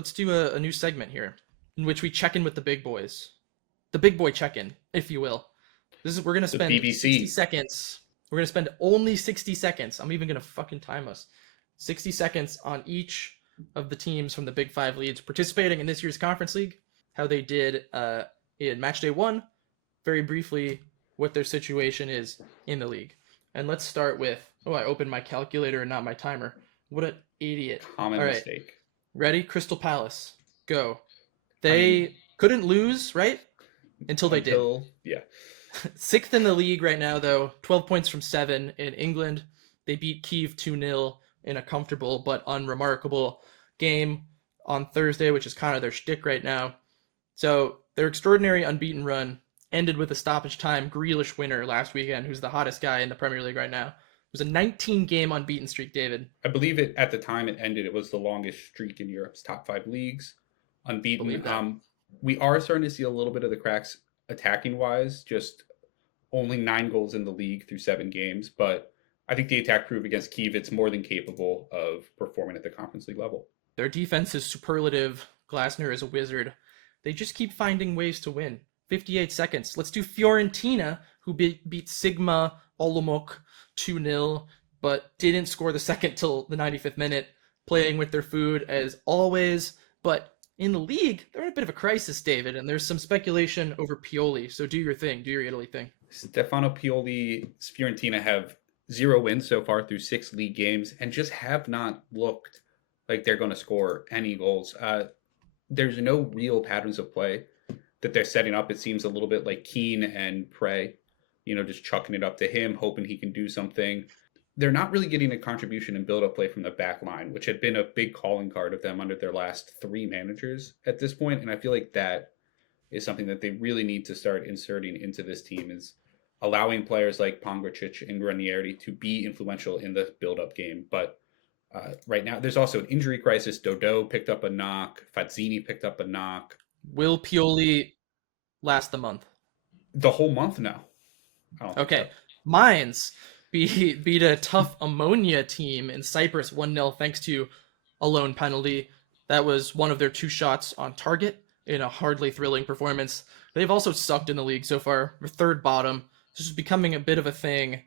let's do a new segment here in which we check in with the big boys. The big boy check-in, if you will. We're gonna The spend 60 BBC. seconds. We're gonna spend only 60 seconds. I'm even gonna fucking time us. 60 seconds on each of the teams from the Big Five leads participating in this year's Conference League. How they did in Matchday 1. Very briefly, what their situation is in the league. And let's start with. Oh, I opened my calculator and not my timer. What an idiot. Common All right. mistake. Ready? Crystal Palace. Go. I They mean, couldn't lose, right? Until they did. Yeah. Sixth in the league right now, though. 12 points from 7 in England. They beat Kyiv 2-0 in a comfortable but unremarkable game on Thursday, which is kind of their shtick right now. So their extraordinary unbeaten run ended with a stoppage time Grealish winner last weekend, who's the hottest guy in the Premier League right now. It was a 19-game unbeaten streak, David. I believe it at the time it ended. It was the longest streak in Europe's top 5 leagues, unbeaten. We are starting to see a little bit of the cracks attacking wise. Just only 9 goals in the league through 7 games, but I think the attack proved against Kyiv it's more than capable of performing at the Conference League level. Their defense is superlative. Glasner is a wizard. They just keep finding ways to win. 58 seconds. Let's do Fiorentina, who beat Sigma Olomouc 2-0, but didn't score the second till the 95th minute, playing with their food as always. But in the league, they're in a bit of a crisis, David, and there's some speculation over Pioli. So do your thing. Do your Italy thing. Stefano Pioli's Fiorentina have 0 wins so far through 6 league games and just have not looked like they're going to score any goals. There's no real patterns of play that they're setting up. It seems a little bit like Keane and Prey, just chucking it up to him, hoping he can do something. They're not really getting a contribution in build-up play from the back line, which had been a big calling card of them under their last 3 managers at this point. And I feel like that is something that they really need to start inserting into this team, is allowing players like Pongracic and Ranieri to be influential in the build-up game. But right now, there's also an injury crisis. Dodo picked up a knock. Fazzini picked up a knock. Will Pioli last the month? The whole month now. Okay. So. Mainz beat a tough Ammonia team in Cyprus 1-0 thanks to a lone penalty. That was one of their 2 shots on target in a hardly thrilling performance. They've also sucked in the league so far. They're third bottom. This is becoming a bit of a thing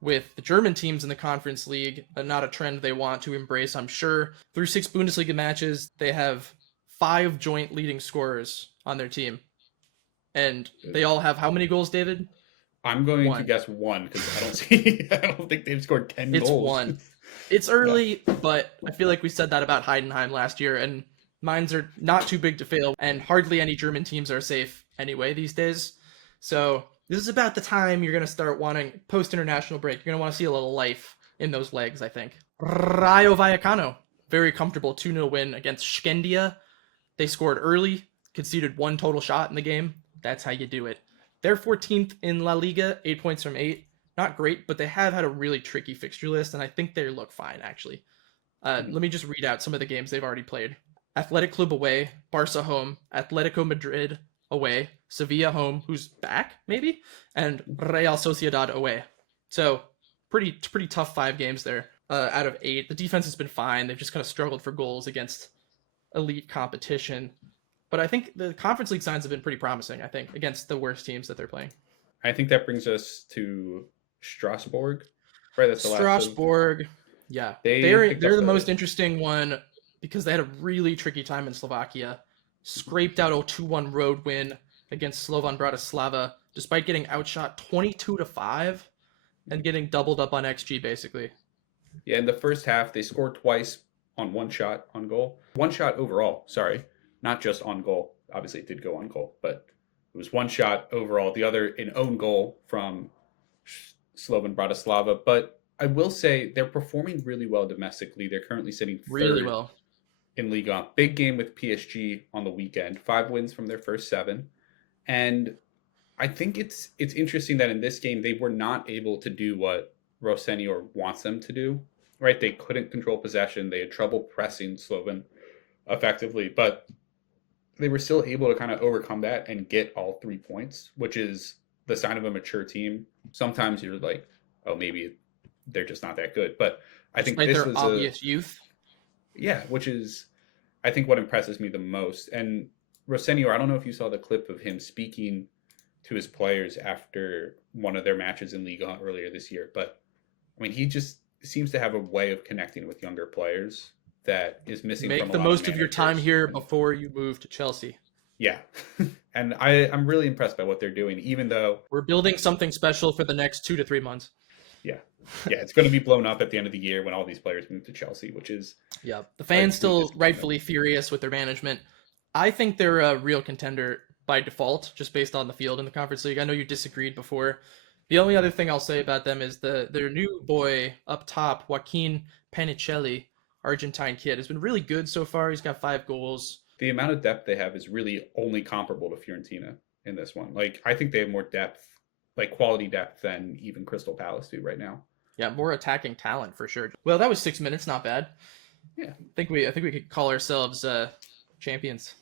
with the German teams in the Conference League, but not a trend they want to embrace, I'm sure. Through 6 Bundesliga matches, they have 5 joint leading scorers on their team. And they all have how many goals, David? I'm going to guess 1 because I don't think they've scored 10 goals. It's 1. It's early, but I feel like we said that about Heidenheim last year, and Mainz are not too big to fail, and hardly any German teams are safe anyway these days. So this is about the time you're going to start wanting, post-international break, you're going to want to see a little life in those legs, I think. Rayo Vallecano, very comfortable 2-0 win against Skendia. They scored early, conceded 1 total shot in the game. That's how you do it. They're 14th in La Liga, 8 points from 8. Not great, but they have had a really tricky fixture list, and I think they look fine, actually. Let me just read out some of the games they've already played. Athletic Club away, Barca home, Atletico Madrid away, Sevilla home, who's back, maybe, and Real Sociedad away. So, pretty tough 5 games there out of 8. The defense has been fine. They've just kind of struggled for goals against elite competition. But I think the Conference League signs have been pretty promising, I think, against the worst teams that they're playing. I think that brings us to Strasbourg. Right, that's the Strasbourg, yeah. They're the most interesting one because they had a really tricky time in Slovakia. Scraped out a 2-1 road win against Slovan Bratislava, despite getting outshot 22-5 and getting doubled up on XG, basically. Yeah, in the first half, they scored twice on 1 shot on goal. 1 shot overall, sorry. Not just on goal. Obviously, it did go on goal, but it was 1 shot overall. The other, an own goal from Slovan Bratislava. But I will say they're performing really well domestically. They're currently sitting third really well in Ligue 1. Big game with PSG on the weekend. 5 wins from their first 7. And I think it's interesting that in this game, they were not able to do what Rossenior wants them to do. Right? They couldn't control possession. They had trouble pressing Slovan effectively. But they were still able to kind of overcome that and get all 3 points, which is the sign of a mature team. Sometimes you're like, oh, maybe they're just not that good. But I think this was obvious youth. Yeah, which is, I think what impresses me the most, and Rosenio, I don't know if you saw the clip of him speaking to his players after one of their matches in Liga earlier this year, but I mean, he just seems to have a way of connecting with younger players that is missing from Make a the lot of most of your time managers. here And before you move to Chelsea. yeah, and I'm really impressed by what they're doing, even though, We're building something special for the next 2 to 3 months. yeah, yeah, it's going to be blown up at the end of the year when all these players move to Chelsea, which is Yeah, the a fans complete still disappointment. rightfully furious with their management. I think they're a real contender by default, just based on the field in the Conference League. I know you disagreed before. The only other thing I'll say about them is their new boy up top, Joaquin Panicelli, Argentine kid, has been really good so far. He's got 5 goals. The amount of depth they have is really only comparable to Fiorentina in this one. Like, I think they have more depth, like quality depth, than even Crystal Palace do right now. Yeah, more attacking talent for sure. Well, that was 6 minutes, not bad. Yeah. I think we could call ourselves champions.